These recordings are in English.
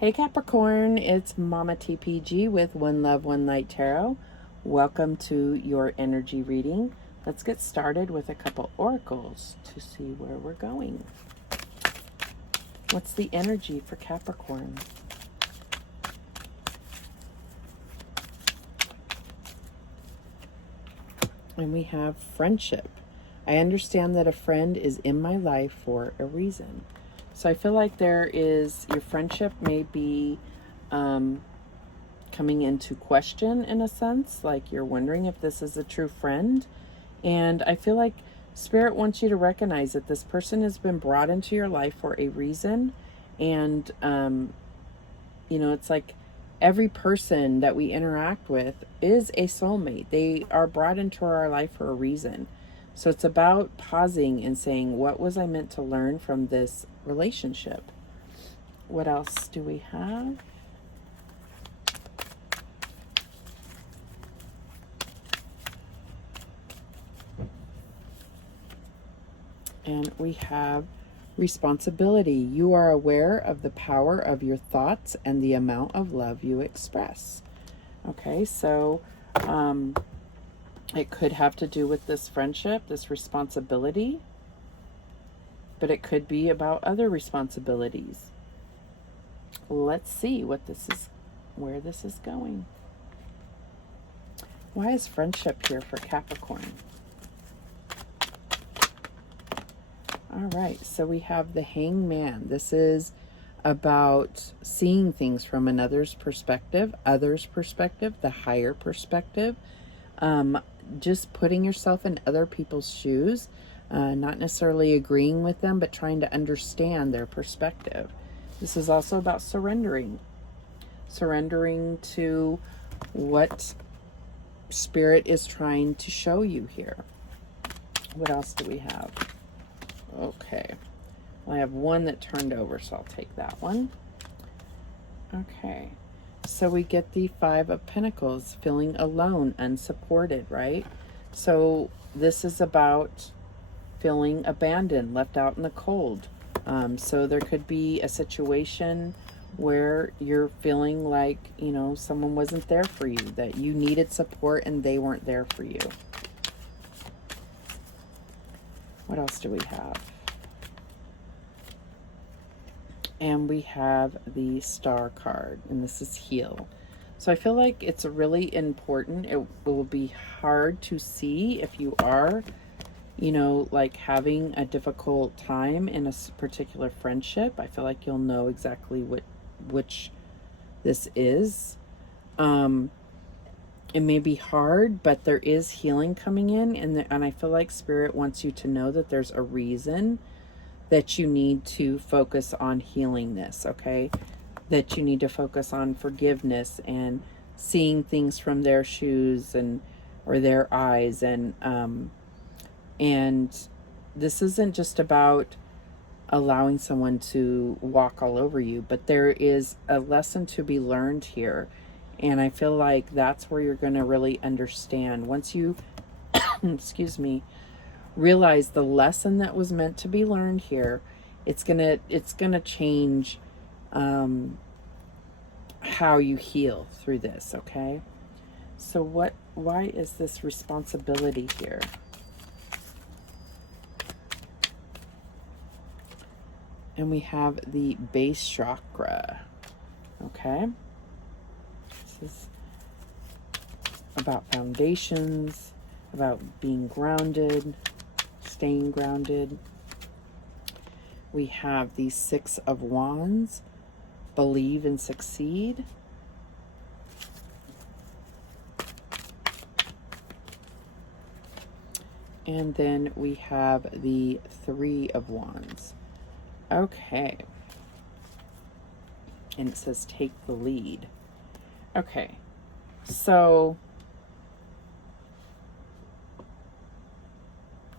Hey Capricorn, it's Mama TPG with One Love, One Light Tarot. Welcome to your energy reading. Let's get started with a couple oracles to see where we're going. What's the energy for Capricorn? And we have friendship. I understand that a friend is in my life for a reason. So I feel like your friendship may be coming into question in a sense, like you're wondering if this is a true friend. And I feel like Spirit wants you to recognize that this person has been brought into your life for a reason. And, it's like every person that we interact with is a soulmate. They are brought into our life for a reason. So it's about pausing and saying, what was I meant to learn from this relationship? What else do we have? And we have responsibility. You are aware of the power of your thoughts and the amount of love you express. Okay, so it could have to do with this friendship, this responsibility, but it could be about other responsibilities. Let's see where this is going. Why is friendship here for Capricorn? All right, so we have the Hangman. This is about seeing things from another's perspective, the higher perspective. Just putting yourself in other people's shoes, not necessarily agreeing with them, but trying to understand their perspective. This is also about surrendering to what Spirit is trying to show you here. What else do we have? Okay, well, I have one that turned over, so I'll take that one. Okay, so we get the Five of Pentacles, feeling alone, unsupported, right? So this is about feeling abandoned, left out in the cold. So there could be a situation where you're feeling like, someone wasn't there for you, that you needed support and they weren't there for you. What else do we have? And we have the Star card, and this is heal. So I feel like it's really important. It will be hard to see if you are, like having a difficult time in a particular friendship. I feel like you'll know exactly which this is. It may be hard, but there is healing coming in, and I feel like Spirit wants you to know that there's a reason that you need to focus on healing this, okay? That you need to focus on forgiveness and seeing things from their shoes or their eyes, and this isn't just about allowing someone to walk all over you, but there is a lesson to be learned here. And I feel like that's where you're going to really understand. Once you, excuse me, realize the lesson that was meant to be learned here, it's gonna change how you heal through this, okay? So why is this responsibility here? And we have the base chakra, okay? This is about foundations, about being grounded, staying grounded. We have the Six of Wands, believe and succeed. And then we have the Three of Wands. Okay. And it says take the lead. Okay. So,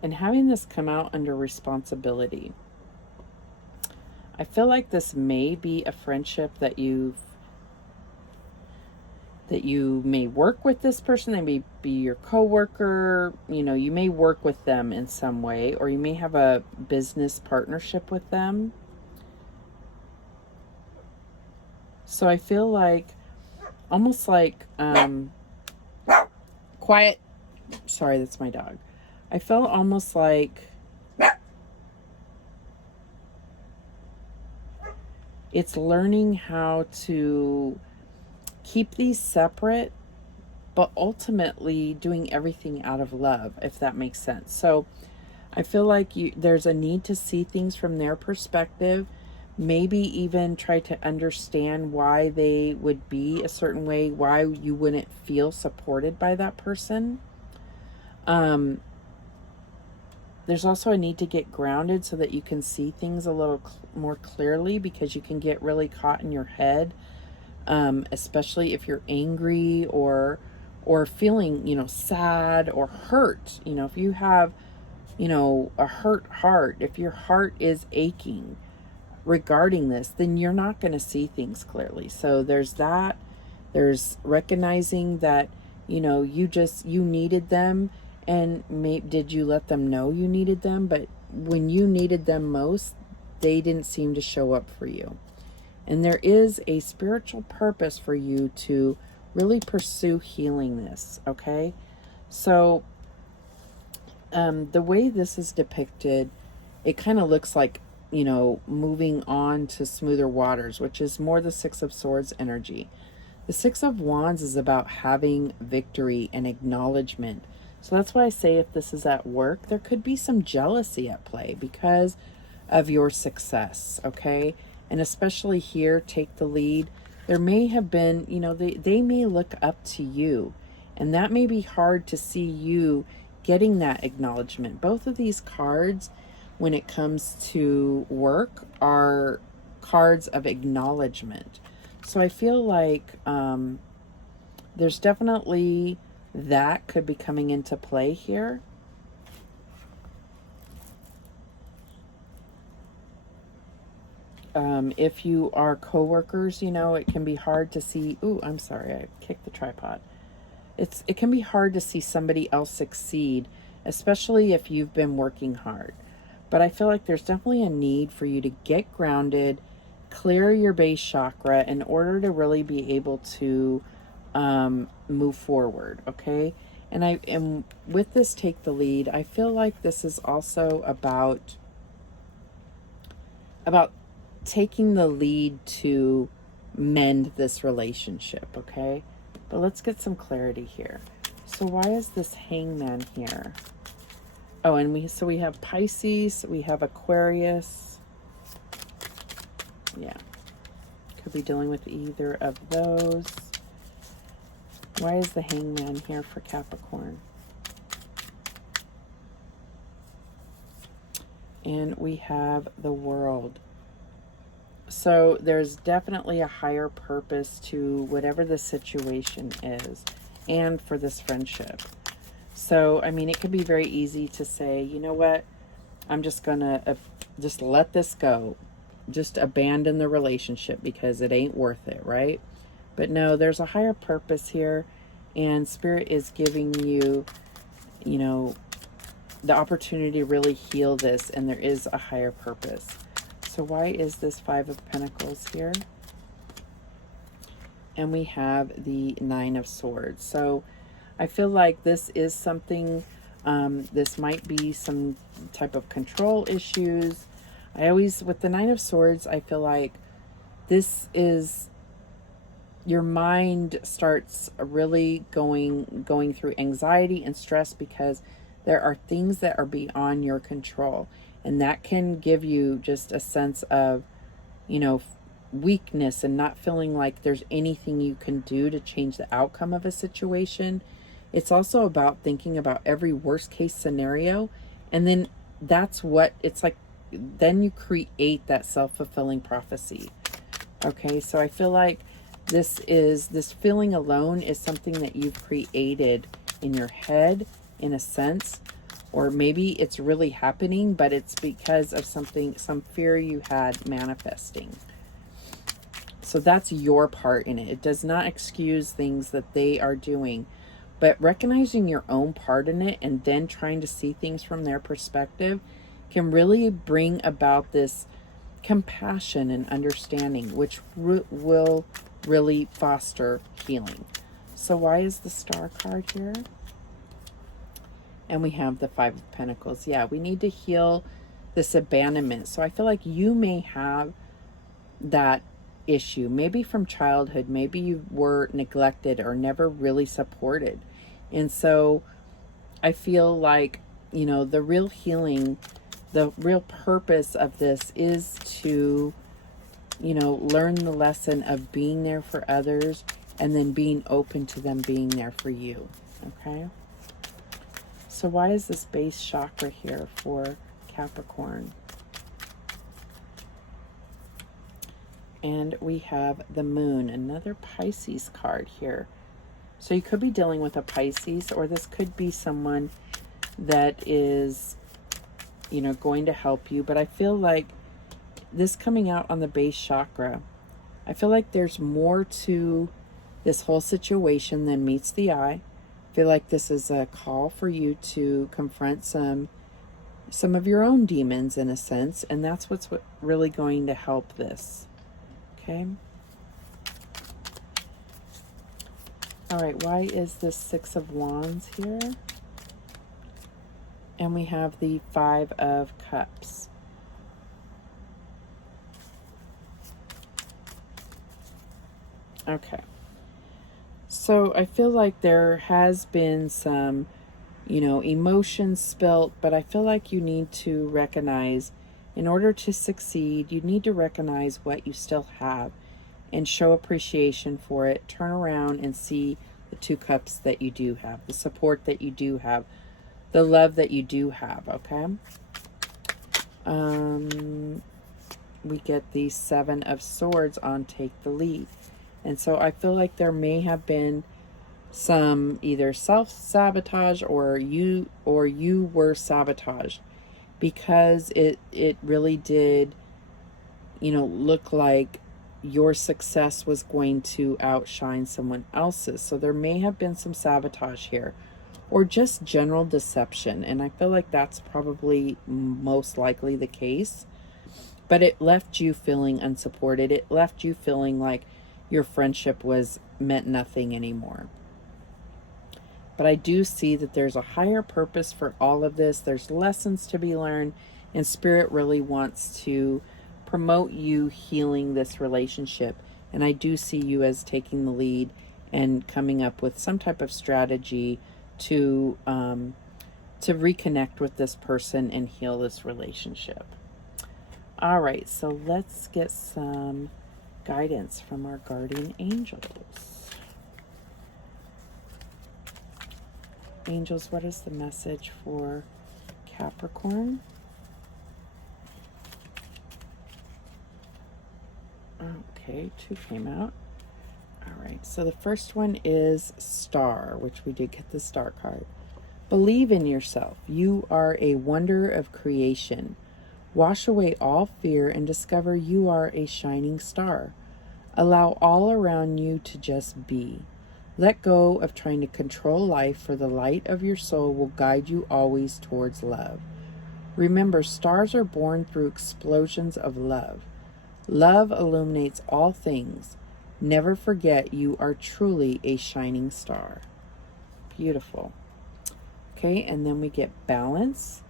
and having this come out under responsibility, I feel like this may be a friendship that you may work with this person. They may be your coworker. You may work with them in some way, or you may have a business partnership with them. So I feel like, almost like, quiet. Sorry, that's my dog. I felt almost like it's learning how to keep these separate, but ultimately doing everything out of love, if that makes sense. So I feel like there's a need to see things from their perspective, maybe even try to understand why they would be a certain way, why you wouldn't feel supported by that person. There's also a need to get grounded so that you can see things a little more clearly, because you can get really caught in your head, especially if you're angry or feeling, sad or hurt. If you have, a hurt heart, if your heart is aching regarding this, then you're not going to see things clearly. So there's that. There's recognizing that, you needed them, and did you let them know you needed them? But when you needed them most, they didn't seem to show up for you. And there is a spiritual purpose for you to really pursue healing this, okay? So the way this is depicted, it kind of looks like, moving on to smoother waters, which is more the Six of Swords energy. The Six of Wands is about having victory and acknowledgement. So that's why I say, if this is at work, there could be some jealousy at play because of your success, okay? And especially here, take the lead. There may have been, they may look up to you, and that may be hard to see you getting that acknowledgement. Both of these cards, when it comes to work, are cards of acknowledgement. So I feel like there's definitely that could be coming into play here. If you are coworkers, it can be hard to see. Ooh, I'm sorry, I kicked the tripod. It can be hard to see somebody else succeed, especially if you've been working hard. But I feel like there's definitely a need for you to get grounded, clear your base chakra in order to really be able to move forward, okay? And with this take the lead, I feel like this is also about taking the lead to mend this relationship, okay? But let's get some clarity here. So why is this Hangman here? Oh, and we have Pisces, we have Aquarius. Yeah. Could be dealing with either of those. Why is the Hangman here for Capricorn? And we have the World. So there's definitely a higher purpose to whatever the situation is, and for this friendship. So, I mean, it could be very easy to say, you know what, I'm just going to just let this go. Just abandon the relationship because it ain't worth it, right? But no, there's a higher purpose here, and Spirit is giving you, the opportunity to really heal this, and there is a higher purpose. So why is this Five of Pentacles here? And we have the Nine of Swords. So I feel like this is something, this might be some type of control issues. With the Nine of Swords, I feel like this is, your mind starts really going through anxiety and stress because there are things that are beyond your control. And that can give you just a sense of, weakness and not feeling like there's anything you can do to change the outcome of a situation. It's also about thinking about every worst case scenario. And then that's what it's like. Then you create that self-fulfilling prophecy. Okay, so I feel like this feeling alone is something that you've created in your head, in a sense. Or maybe it's really happening, but it's because of some fear you had manifesting. So that's your part in it. It does not excuse things that they are doing, but recognizing your own part in it and then trying to see things from their perspective can really bring about this compassion and understanding, which will really foster healing. So why is the Star card here? And we have the Five of Pentacles. Yeah, we need to heal this abandonment. So I feel like you may have that issue, maybe from childhood. Maybe you were neglected or never really supported. And so I feel like, you know, the real healing, the real purpose of this is to, you know, learn the lesson of being there for others and then being open to them being there for you. Okay? So why is this base chakra here for Capricorn? And we have the Moon, another Pisces card here. So you could be dealing with a Pisces, or this could be someone that is, you know, going to help you. But I feel like this coming out on the base chakra, I feel like there's more to this whole situation than meets the eye. I feel like this is a call for you to confront some of your own demons in a sense, and that's what's really going to help this. Okay. All right, why is this Six of Wands here? And we have the Five of Cups. Okay. So I feel like there has been some, you know, emotions spilt, but I feel like you need to recognize, in order to succeed, you need to recognize what you still have and show appreciation for it. Turn around and see the two cups that you do have, the support that you do have, the love that you do have, okay? We get the Seven of Swords on Take the Lead. And so I feel like there may have been some either self-sabotage or you were sabotaged, because it really did, you know, look like your success was going to outshine someone else's. So there may have been some sabotage here, or just general deception. And I feel like that's probably most likely the case. But it left you feeling unsupported. It left you feeling like your friendship meant nothing anymore. But I do see that there's a higher purpose for all of this. There's lessons to be learned, and Spirit really wants to promote you healing this relationship. And I do see you as taking the lead and coming up with some type of strategy to reconnect with this person and heal this relationship. All right, so let's get some guidance from our guardian angels. Angels, what is the message for Capricorn? Okay, two came out. All right, so the first one is Star, which we did get the Star card. Believe in yourself. You are a wonder of creation. Wash away all fear and discover you are a shining star. Allow all around you to just be. Let go of trying to control life, for the light of your soul will guide you always towards love. Remember, stars are born through explosions of love. Love illuminates all things. Never forget you are truly a shining star. Beautiful. Okay, and then we get balance.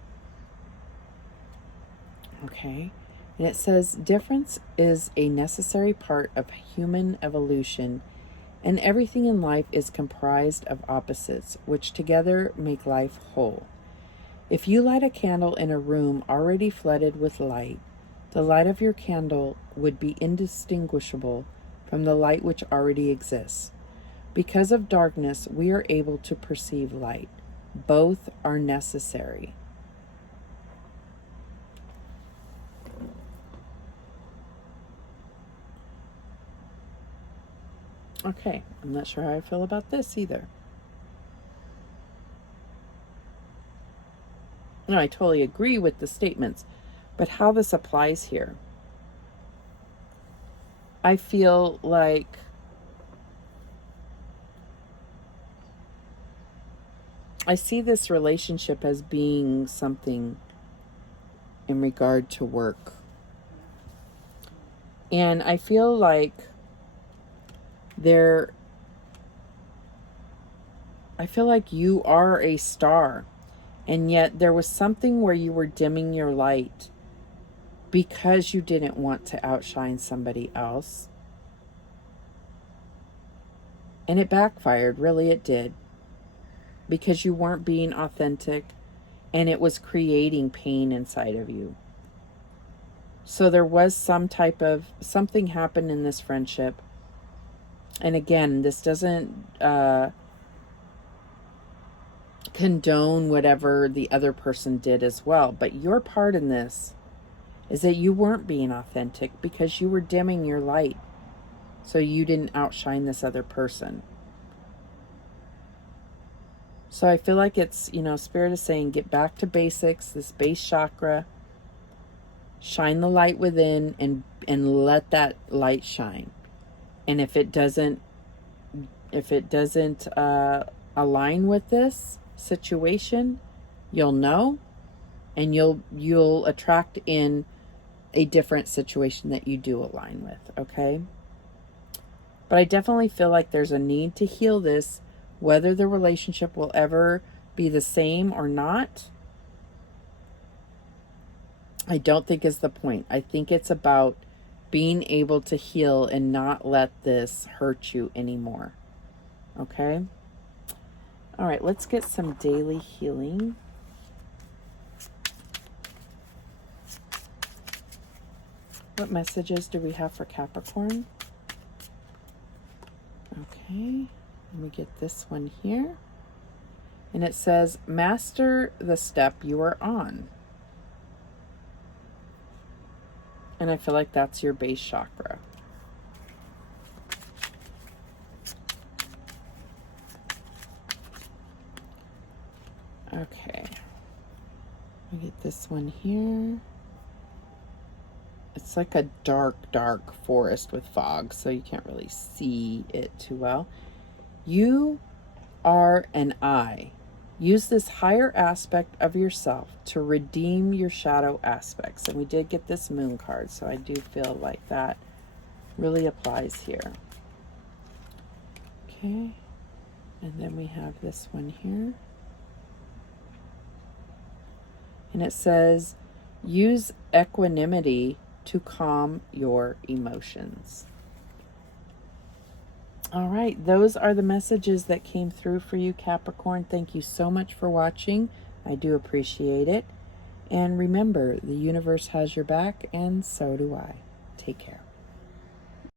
Okay, and it says difference is a necessary part of human evolution, and everything in life is comprised of opposites, which together make life whole. If you light a candle in a room already flooded with light, the light of your candle would be indistinguishable from the light which already exists. Because of darkness, we are able to perceive light. Both are necessary. Okay, I'm not sure how I feel about this either. No, I totally agree with the statements, but how this applies here. I feel like I see this relationship as being something in regard to work. And I feel like I feel like you are a star, and yet there was something where you were dimming your light because you didn't want to outshine somebody else. And it backfired, really it did. Because you weren't being authentic, and it was creating pain inside of you. So there was something happened in this friendship. And again, this doesn't condone whatever the other person did as well. But your part in this is that you weren't being authentic because you were dimming your light. So you didn't outshine this other person. So I feel like it's, Spirit is saying, get back to basics, this base chakra, shine the light within, and let that light shine. And if it doesn't align with this situation, you'll know, and you'll attract in a different situation that you do align with, okay? But I definitely feel like there's a need to heal this, whether the relationship will ever be the same or not. I don't think is the point. I think it's about being able to heal and not let this hurt you anymore. Okay? All right, let's get some daily healing. What messages do we have for Capricorn? Okay, let me get this one here. And it says, master the step you are on. And I feel like that's your base chakra. Okay. Let me get this one here. It's like a dark, dark forest with fog, so you can't really see it too well. You are an eye. Use this higher aspect of yourself to redeem your shadow aspects. And we did get this moon card, so I do feel like that really applies here. Okay. And then we have this one here. And it says, use equanimity to calm your emotions. All right, those are the messages that came through for you, Capricorn. Thank you so much for watching. I do appreciate it. And remember, the universe has your back, and so do I. Take care.